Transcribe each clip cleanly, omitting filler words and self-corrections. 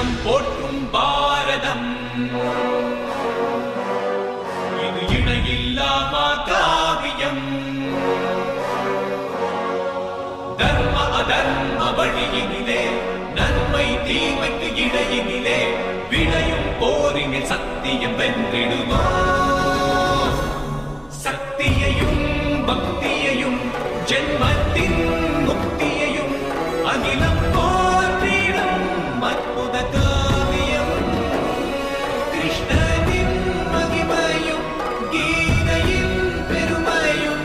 அகிலம் போற்றும் பாரதம் இது இணையில்லாமா காவியம். தர்ம அதர்ம வழியினிலே நன்மை தீமைக்கு இடையினிலே விளையும் போரினில் சத்தியம் வென்றிடுமா. சக்தியையும் பக்தியையும் ஜென்மத்தின் முக்தியையும் அகிலம் போற்றிடும் அற்புத காவியம். கிருஷ்ணனின் மகிமையும் கீதையின் பெருமையும்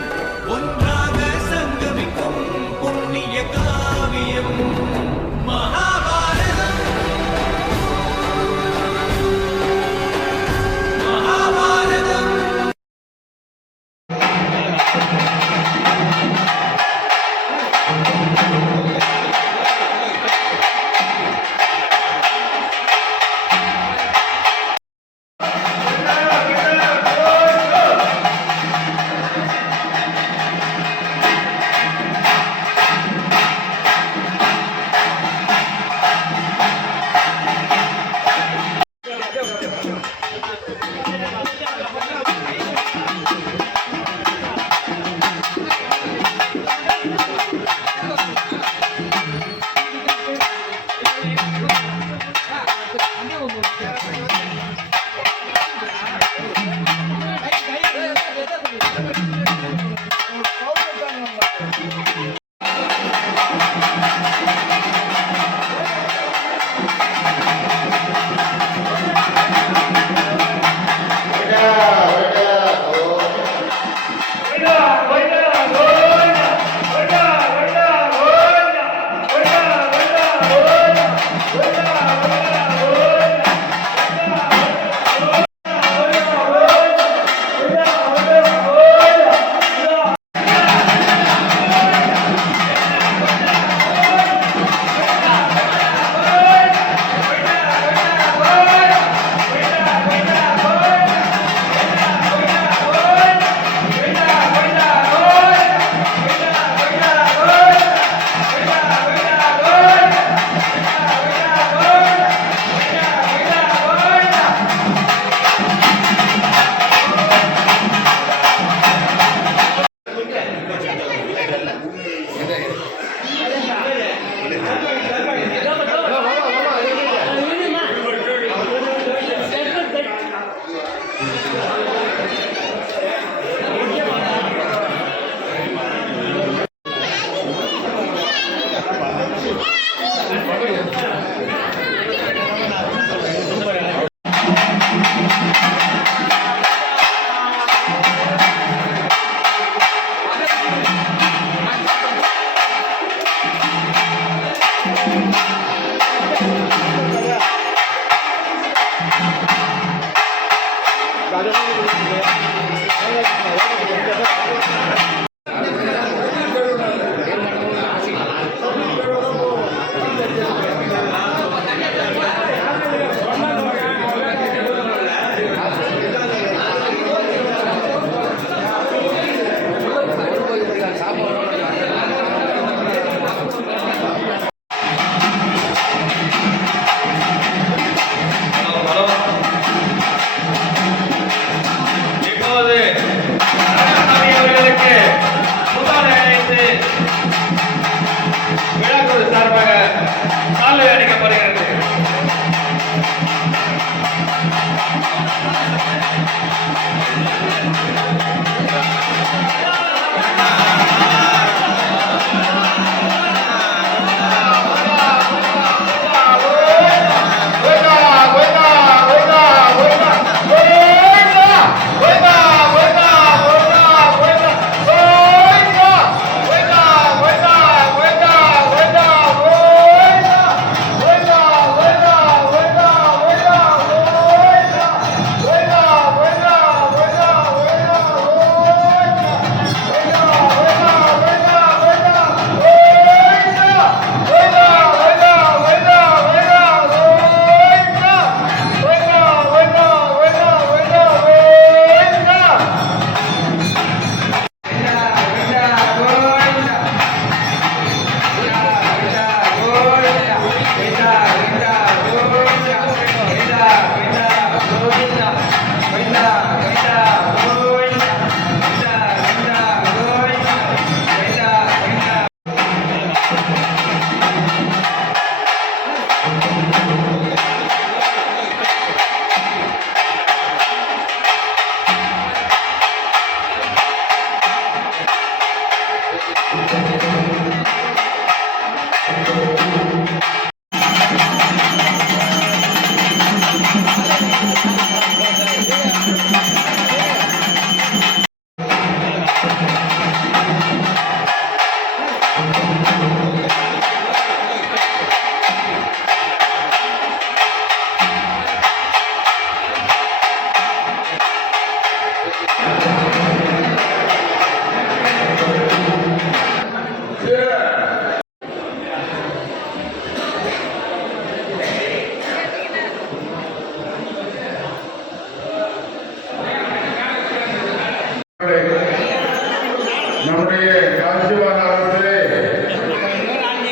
ஒன்றாக சங்கமிக்கும் புண்ணிய காவியம் மகாபாரதம். மகாபாரதம்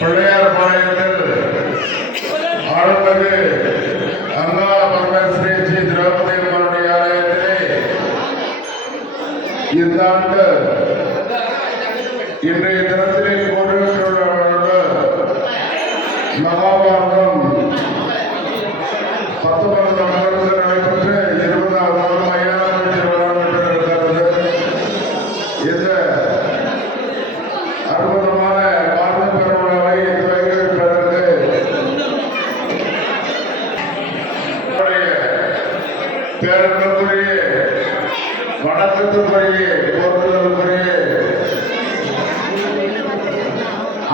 பிள்ளையார் பாளையத்தில் ஆளுநர் அண்ணா பரமேஸ்வரி ஸ்ரீ திரௌபதி அம்மனுடைய ஆலயத்திலே இந்த ஆண்டு இன்றைய தினத்திலே கூடியுள்ள மகாபாரதம் 19 வருடத்தில் நடைபெற்று 20வது வருடம் மையானம் இருக்கிறது. இந்த அற்புதமான பார்வை பெறுவதை துவங்கிவிட்டதற்கு பேரன்புக்குரிய வணக்கத்துக்குரிய போற்றுதலுக்குரிய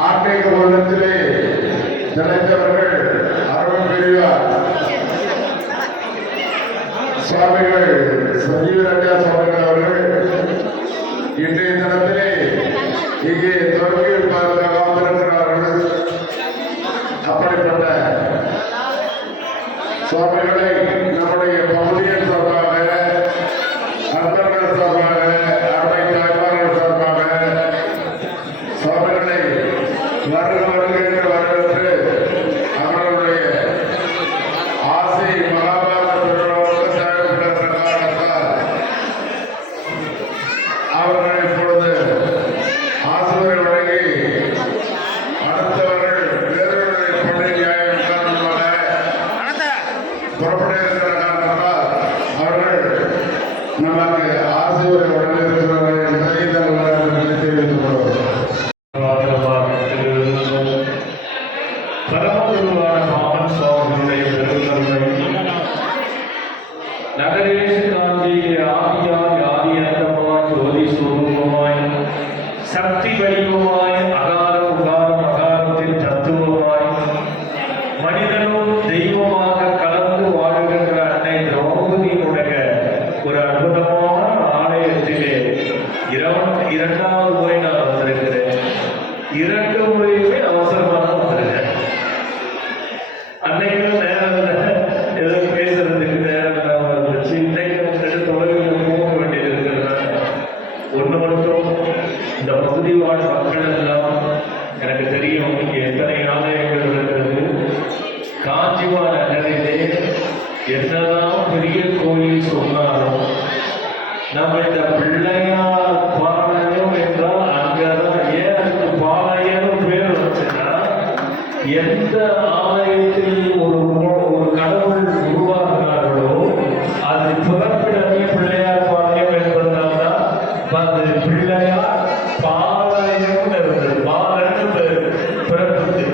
ஆன்மீக உள்ளத்திலே திளைத்தவர்கள் அருள் பெரியார் சுவாமிகள் சஞ்சீவராஜா சுவாமிகள் அவர்கள் இன்றைய தினத்திலே இங்கே தொடங்கி வைப்பதற்காக வந்திருக்கிறார்கள். அப்படிப்பட்ட சுவாமிகளை நம்முடைய பகுதியின் சார்பாக, நண்பர்கள் சார்பாக, அருமை தாய்மார்கள் சார்பாக சுவாமிகளை வருக வருக என்று வரவேற்று அவர்களுடைய ஆசை மகாபாரத திருவிழாவுக்கு தேவைப்பட்ட காரணத்தால் அவர்கள் இப்பொழுது ஆசிரியர் வழங்கி அடுத்தவர்கள் வேறுடைய பள்ளி நியாயம் காரணமாக புறப்பட இருக்கிற காரணத்தால் அவர்கள் நமக்கு ஆசிரியர் வழங்கியிருக்கிறார்கள் என்பதை தங்கள் தெரிவித்துக் கொள்வோம். பரமகுருவான மாமன் சுவாமிகளுடைய பெருந்தன்மை நகரேஷ் காந்தியிலே ஆதியாய் ஆதி அந்தமாய் ஜோதி சுரூபமாய் சக்தி வடிவமாய் அகார உகாரம் அகாரத்தின் தத்துவமாய் மனிதனும் தெய்வமாக கலந்து வாழுகின்ற அன்னை திரௌபதியினுடைய ஒரு அற்புதமான ஆலயத்திலே 2வது முறை நான் வந்திருக்கிறேன். 2 முறையுமே அவசரமாக வந்திருக்கேன். அன்னைக்கும் நேரம் ஏதோ பேசுறதுக்கு நேரம் இல்லாமல் இருந்துச்சு. இன்னைக்கு தொலைவில் போக வேண்டியது இருக்கிறதுனால ஒன்று மட்டும் இந்த பகுதி வாழ் மக்கள் எல்லாம் எனக்கு தெரியும் இங்கே எத்தனை ஆலயங்கள் இருக்கிறது. காஞ்சிவார நகரிலே என்னதான் பெரிய கோயில் சொன்னாலும் நம்ம இந்த பிள்ளையார் பாளையம் என்றால் அங்கதான். ஏன் அதுக்கு பாளையம் பேர் வச்சுன்னா எந்த ஆலயத்தில் ஒரு கடவுள் உருவாகினார்களோ அது பிறப்பிடமே பிள்ளையார் பாளையம் என்பதனால்தான் அது பிள்ளையார் பாளையம் இருந்தது. பாலன்னு பிறப்புக்கு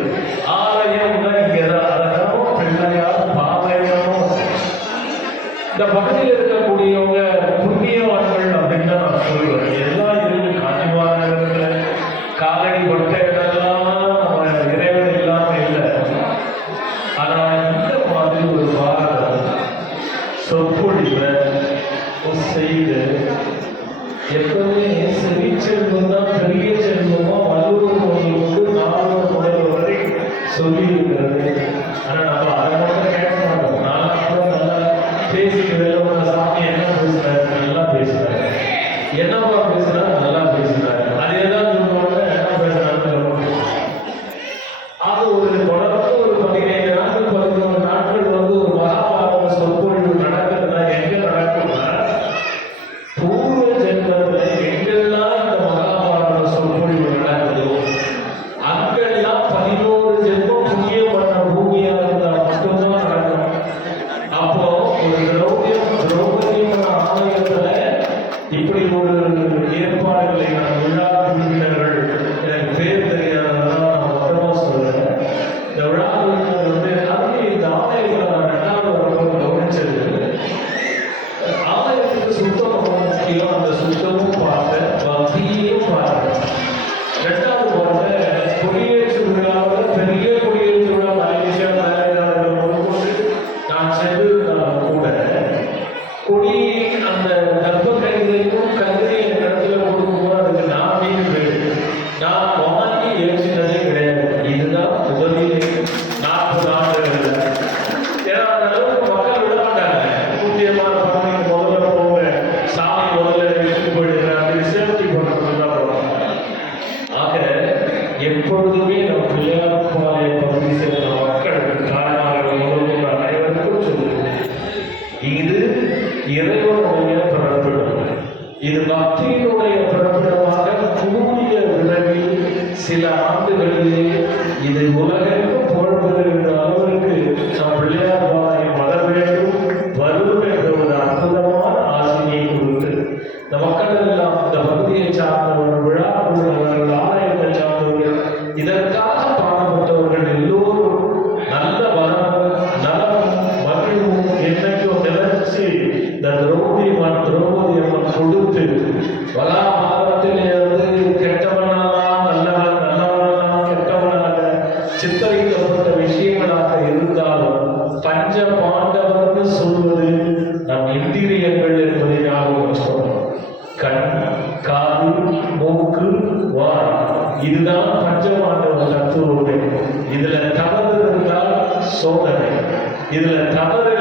ஆலயம்னா இங்கதான். அதனால பிள்ளையார் பாளையம். இந்த பகுதியில் இருக்கக்கூடியவங்க புண்ணியவான்கள் அப்படின்னு தான் நான் சொல்லுவேன். எல்லாம் இருக்கு. காஞ்சிவாரத்தில் காலடி பட்ட இடம்லாம் இறைவன் இல்லாம இல்லை. ஆனா இந்த மாதிரி ஒரு பாரதம் சொற்பொழிவை செய்து எப்பவுமே செவி செல்வம் தான் பெரிய செல்வமா வல்லூர் முதல்வருக்கு 4 முதல் வரை சொல்லி இருக்கிறது. ஆனா நம்ம அதை மட்டும் கேட்க மாட்டோம். நான் நல்லா பேசிக்கிறேன். சாமி என்ன பேசுறாரு? நல்லா பேசுறாரு. என்னவா பேசுறாரு? நல்லா பேசுறாரு. அதேதான் சொல்லுவாங்க. என்ன பேசுறாரு? அது ஒரு தொடர்ந்து ஒரு 15 நாட்கள் 11 நாட்கள் ஒரு மகாபாரத சொற்பொழிவு நடக்குதுன்னா எங்க நடக்கும்னா பூர்வ ஜென்மத்தில் எங்கெல்லாம் இந்த மகாபாரத சொற்பொழிவு நடக்குதோ அங்கெல்லாம் 11 ஜென்மம் புண்ணியம் பண்ண பூமியா இருந்தால் மட்டும்தான் நடக்கும். அப்போ ஒரு திரௌபதி ஆலயத்துல இப்படி ஒரு ஏற்பாடுகளை நான் விழா குழுவினர்கள் எனக்கு பேர் தெரியாததான் நான் மொத்தமா சொல்றேன். இந்த விழா இது உலகெங்கும் புகழ் பெறுகின்ற அளவிற்கு நம் பிள்ளையார் பாளையம் வளர வேண்டும், வரும் என்ற ஒரு அற்புதமான ஆசையை கொடுத்து இந்த மக்கள் எல்லாம் இந்த பகுதியை சார்ந்தவர்கள், விழா குழுவர்கள், ஆலயத்தை சார்ந்தவர்கள், இதற்காக பாடுபட்டவர்கள் எல்லோரும் நல்ல வளமும் நலமும் மகிழ்வும் என்னைக்கும் நிலைச்சு இந்த திரௌபதி அம்மன் கொடுத்து வலாபாரத்திலே கெட்டவனாலாம் நல்லவன், நல்லவனாலாம் கெட்டவனாக சித்தரிக்கப்பட்ட விஷயங்களாக இருந்தாலும் பஞ்ச பாண்டவர்னு சொல்வது நம் இந்திரியங்கள் என்பதை ஞாபகம் சொல்லணும். கண், காது, மூக்கு, வாய், இதுதான் பஞ்சபாண்டவர் தத்துவமே. இதுல தவறு இருந்தால் சோதனை, இதுல தவறு